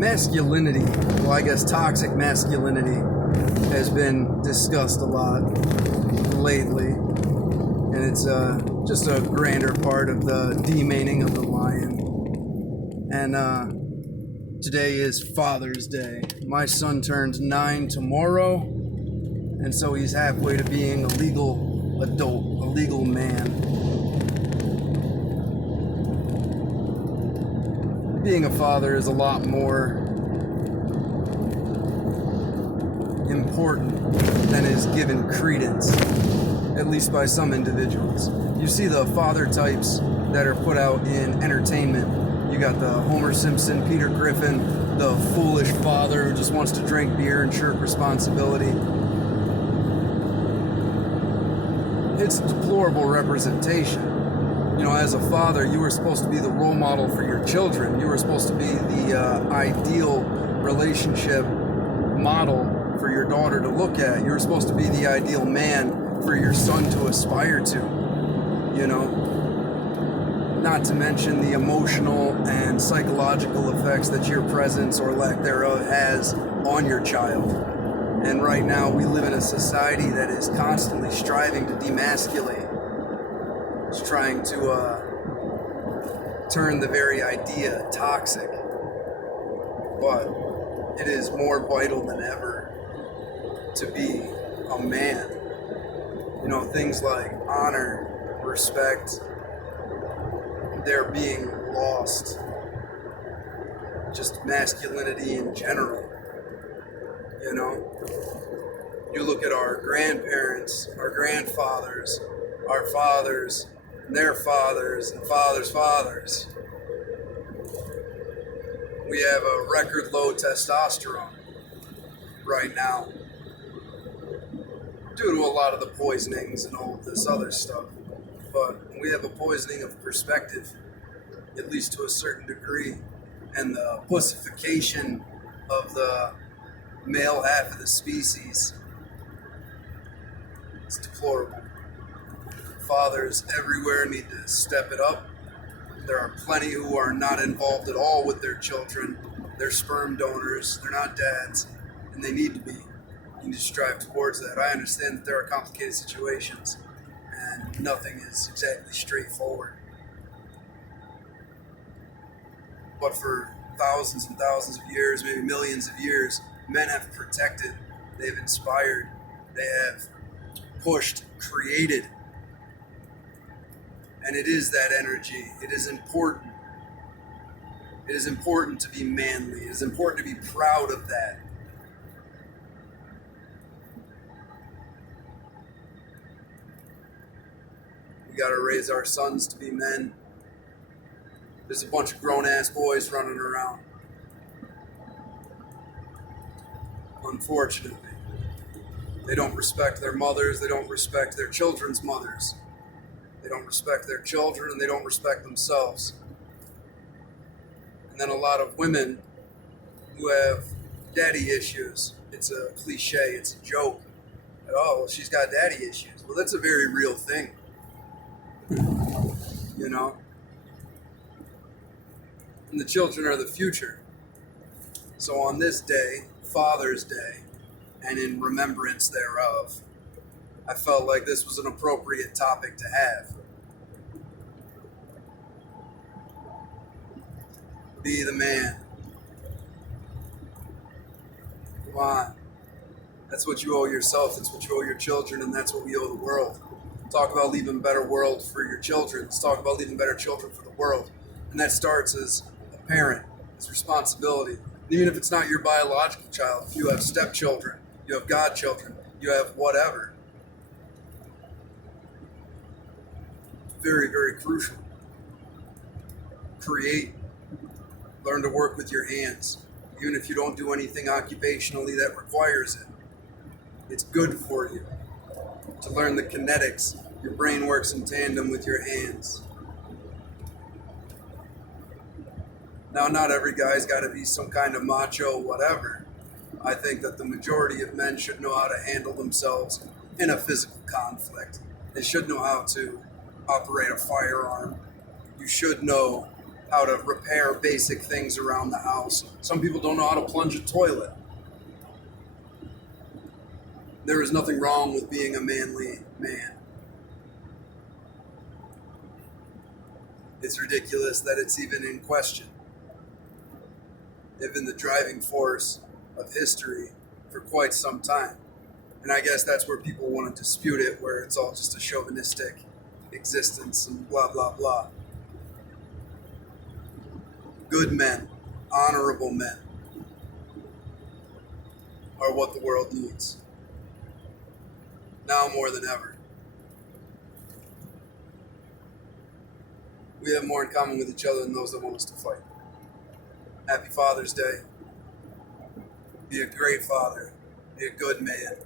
Masculinity, well, I guess toxic masculinity, has been discussed a lot lately, and it's just a grander part of the demaning of the lion. And today is Father's Day. My son turns 9 tomorrow, and so he's halfway to being a legal adult, a legal man. Being a father is a lot more important than is given credence, at least by some individuals. You see the father types that are put out in entertainment. You got the Homer Simpson, Peter Griffin, the foolish father who just wants to drink beer and shirk responsibility. It's a deplorable representation. You know, as a father, you were supposed to be the role model for your children. You were supposed to be the ideal relationship model for your daughter to look at. You were supposed to be the ideal man for your son to aspire to. You know, not to mention the emotional and psychological effects that your presence or lack thereof has on your child. And right now, we live in a society that is constantly striving to demasculate. It's trying to turn the very idea toxic. But it is more vital than ever to be a man. You know, things like honor, respect, they're being lost. Just masculinity in general. You know, you look at our grandparents, our grandfathers, our fathers, and their fathers, and fathers' fathers. We have a record low testosterone right now due to a lot of the poisonings and all of this other stuff. But we have a poisoning of perspective, at least to a certain degree, and the pussification of the male half of the species. It's deplorable. Fathers everywhere need to step it up. There are plenty who are not involved at all with their children. They're sperm donors. They're not dads, and they need to be. You need to strive towards that. I understand that there are complicated situations, and nothing is exactly straightforward. But for thousands and thousands of years, maybe millions of years, men have protected, they've inspired, they have pushed, created. And it is that energy. It is important. It is important to be manly. It is important to be proud of that. We got to raise our sons to be men. There's a bunch of grown-ass boys running around. Unfortunately. They don't respect their mothers. They don't respect their children's mothers. They don't respect their children, and they don't respect themselves. And then a lot of women who have daddy issues. It's a cliche, it's a joke. Oh, well, she's got daddy issues. Well, that's a very real thing. You know? And the children are the future. So on this day, Father's Day, and in remembrance thereof, I felt like this was an appropriate topic to have. Be the man. Come on. That's what you owe yourself, that's what you owe your children, and that's what we owe the world. Talk about leaving a better world for your children. Let's talk about leaving better children for the world. And that starts as a parent, as responsibility. Even if it's not your biological child, if you have stepchildren, you have godchildren, you have whatever. Very, very crucial. Create. Learn to work with your hands. Even if you don't do anything occupationally that requires it. It's good for you to learn the kinetics. Your brain works in tandem with your hands. Now, not every guy's got to be some kind of macho whatever. I think that the majority of men should know how to handle themselves in a physical conflict. They should know how to operate a firearm. You should know how to repair basic things around the house. Some people don't know how to plunge a toilet. There is nothing wrong with being a manly man. It's ridiculous that it's even in question. They've been the driving force of history for quite some time. And I guess that's where people want to dispute it, where it's all just a chauvinistic existence and blah, blah, blah. Good men, honorable men, are what the world needs. Now more than ever. We have more in common with each other than those that want us to fight. Happy Father's Day. Be a great father. Be a good man.